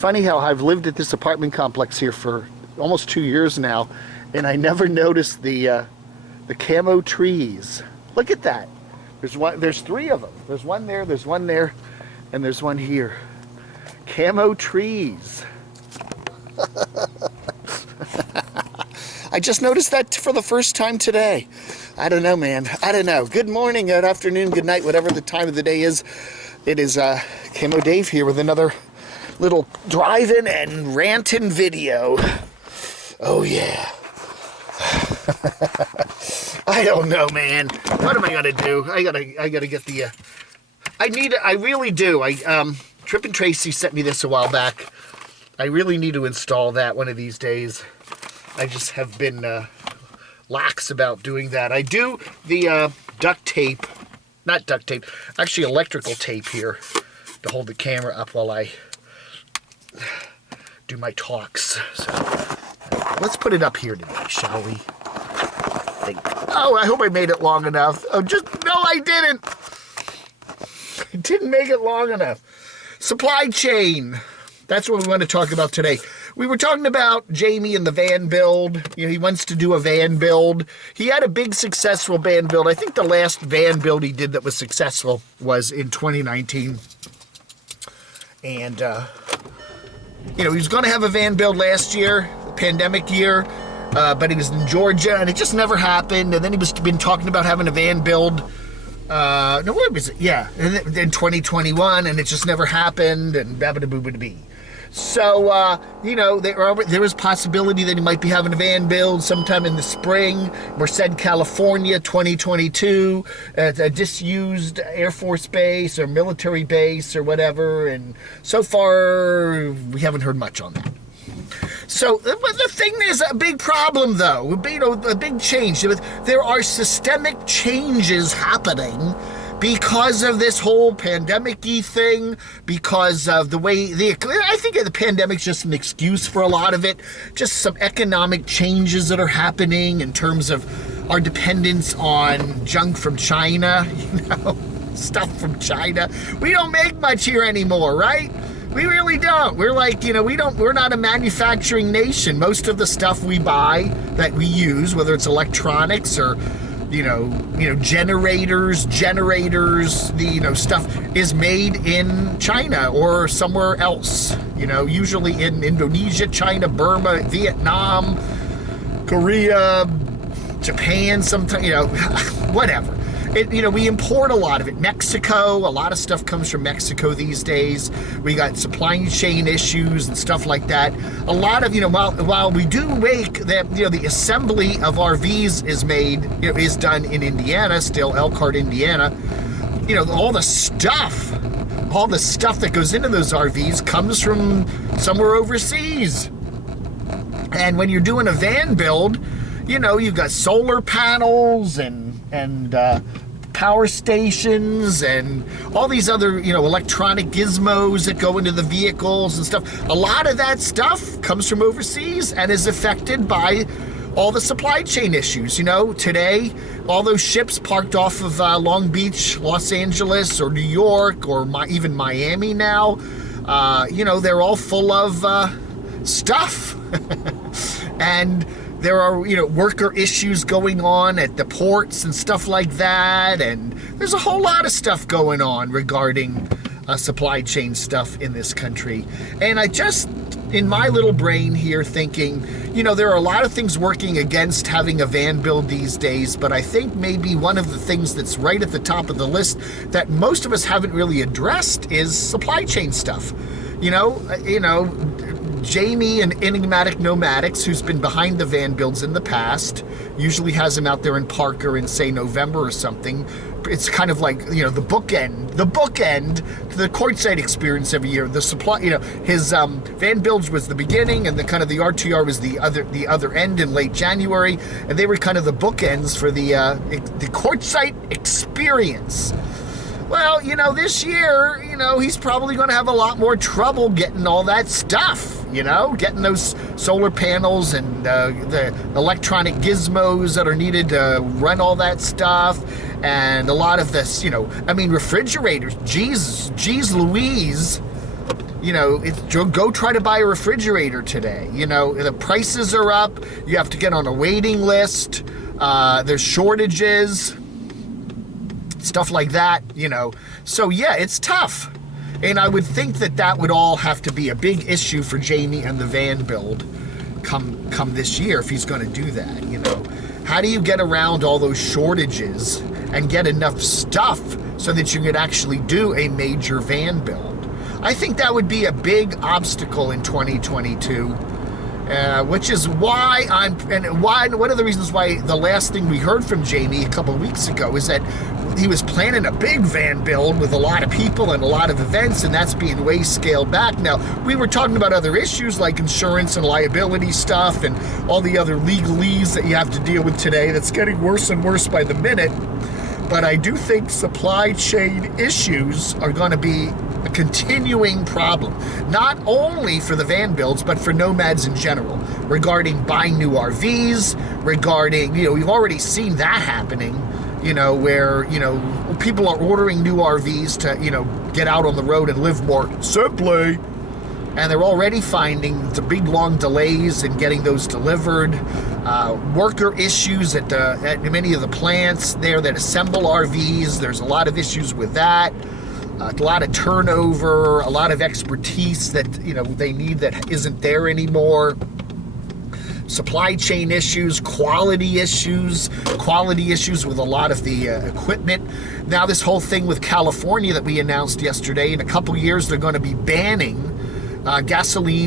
Funny how I've lived at this apartment complex here for almost 2 years now, and I never noticed the camo trees. Look at that. There's 3 of them. There's one there, and there's one here. Camo trees. I just noticed that for the first time today. I don't know, man. I don't know. Good morning, good afternoon, good night, whatever the time of the day is. It is Camo Dave here with another little driving and ranting video. Oh yeah. I don't know, man. What am I gonna do? I gotta get the I really do. Trip and Tracy sent me this a while back. I really need to install that one of these days. I just have been lax about doing that. I do the duct tape, not duct tape, actually electrical tape here to hold the camera up while I do my talks. So let's put it up here today, shall we? Oh, I hope I made it long enough. Oh, no, I didn't. I didn't make it long enough. Supply chain. That's what we want to talk about today. We were talking about Jamie and the van build. You know, he wants to do a van build. He had a big successful van build. I think the last van build he did that was successful was in 2019. And, you know, he was going to have a van build last year, the pandemic year, but he was in Georgia, and it just never happened. And then he was been talking about having a van build. No, what was it? Yeah, in 2021, and it just never happened, and babba-da-boo-ba-da-bee. So, you know, there was possibility that he might be having a van build sometime in the spring. Merced, California, 2022, a disused Air Force base or military base or whatever. And so far, we haven't heard much on that. So the thing is a big problem, though. You know, a big change. There are systemic changes happening because of this whole pandemic-y thing, because of the way I think the pandemic's just an excuse for a lot of it. Just some economic changes that are happening in terms of our dependence on junk from China, you know, stuff from China. We don't make much here anymore, right? We really don't. We're like, you know, we're not a manufacturing nation. Most of the stuff we buy that we use, whether it's electronics or you know, generators, stuff is made in China or somewhere else. You know, usually in Indonesia, China, Burma, Vietnam, Korea, Japan, sometimes, you know, whatever. You know, we import a lot of it. Mexico, a lot of stuff comes from Mexico these days. We got supply chain issues and stuff like that. A lot of, you know, while we do make that, you know, the assembly of RVs is made, you know, is done in Indiana, still Elkhart, Indiana. You know, all the stuff that goes into those RVs comes from somewhere overseas. And when you're doing a van build, you know, you've got solar panels and power stations and all these other, you know, electronic gizmos that go into the vehicles and stuff. A lot of that stuff comes from overseas and is affected by all the supply chain issues. You know, today, all those ships parked off of Long Beach, Los Angeles, or New York, or even Miami now, you know, they're all full of stuff. And there are, you know, worker issues going on at the ports and stuff like that, and there's a whole lot of stuff going on regarding supply chain stuff in this country. And I just, in my little brain here, thinking, you know, there are a lot of things working against having a van build these days, but I think maybe one of the things that's right at the top of the list that most of us haven't really addressed is supply chain stuff. You know, Jamie and Enigmatic Nomads, who's been behind the van builds in the past, usually has him out there in Parker in, say, November or something. It's kind of like, you know, the bookend to the courtside experience every year. The supply, you know, his van builds was the beginning, and the kind of the RTR was the other end in late January, and they were kind of the bookends for the courtside experience. Well, you know, this year, you know, he's probably going to have a lot more trouble getting all that stuff, you know, getting those solar panels and the electronic gizmos that are needed to run all that stuff. And a lot of this, you know, I mean, refrigerators, geez Louise. You know, go try to buy a refrigerator today. You know, the prices are up. You have to get on a waiting list. There's shortages, stuff like that, you know. So, yeah, it's tough. And I would think that would all have to be a big issue for Jamie and the van build come this year if he's going to do that, you know. How do you get around all those shortages and get enough stuff so that you could actually do a major van build? I think that would be a big obstacle in 2022, which is why one of the reasons why the last thing we heard from Jamie a couple of weeks ago is that he was planning a big van build with a lot of people and a lot of events, and that's being way scaled back. Now, we were talking about other issues like insurance and liability stuff and all the other legalese that you have to deal with today that's getting worse and worse by the minute. But I do think supply chain issues are going to be a continuing problem, not only for the van builds, but for Nomads in general, regarding buying new RVs, regarding, you know, we've already seen that happening, you know, where, you know, people are ordering new RVs to, you know, get out on the road and live more simply. And they're already finding the big long delays in getting those delivered. Worker issues at many of the plants there that assemble RVs. There's a lot of issues with that. A lot of turnover, a lot of expertise that, you know, they need that isn't there anymore. Supply chain issues, quality issues with a lot of the equipment. Now this whole thing with California that we announced yesterday, in a couple years they're going to be banning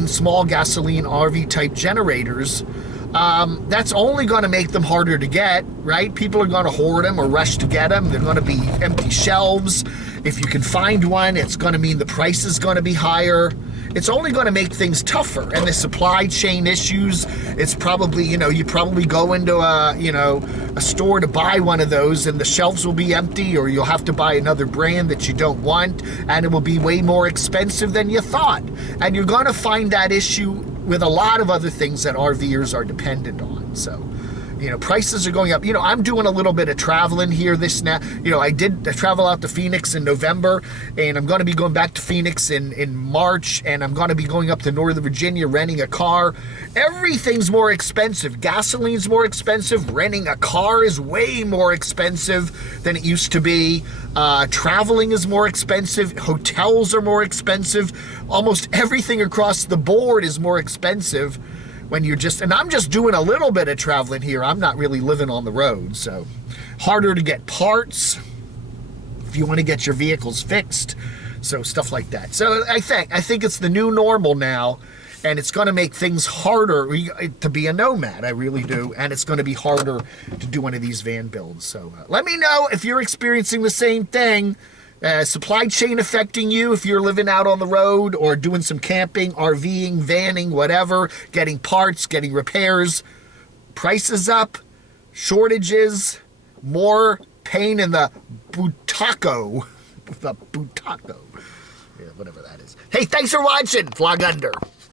small gasoline RV type generators. That's only going to make them harder to get, right? People are going to hoard them or rush to get them. They're going to be empty shelves. If you can find one, it's going to mean the price is going to be higher. It's only going to make things tougher. And the supply chain issues, it's probably, you know, you probably go into a store to buy one of those and the shelves will be empty, or you'll have to buy another brand that you don't want, and it will be way more expensive than you thought. And you're going to find that issue with a lot of other things that RVers are dependent on. So, you know, prices are going up. You know, I'm doing a little bit of traveling here I did travel out to Phoenix in November, and I'm going to be going back to Phoenix in March, and I'm going to be going up to Northern Virginia, renting a car. Everything's more expensive. Gasoline's more expensive. Renting a car is way more expensive than it used to be. Traveling is more expensive. Hotels are more expensive. Almost everything across the board is more expensive. When you're and I'm just doing a little bit of traveling here. I'm not really living on the road, so harder to get parts if you want to get your vehicles fixed, so stuff like that. So I think it's the new normal now, and it's going to make things harder to be a nomad. I really do, and it's going to be harder to do one of these van builds. So let me know if you're experiencing the same thing. Supply chain affecting you if you're living out on the road or doing some camping, RVing, vanning, whatever, getting parts, getting repairs. Prices up, shortages, more pain in the butako. The butako. Yeah, whatever that is. Hey, thanks for watching. Vlog Under.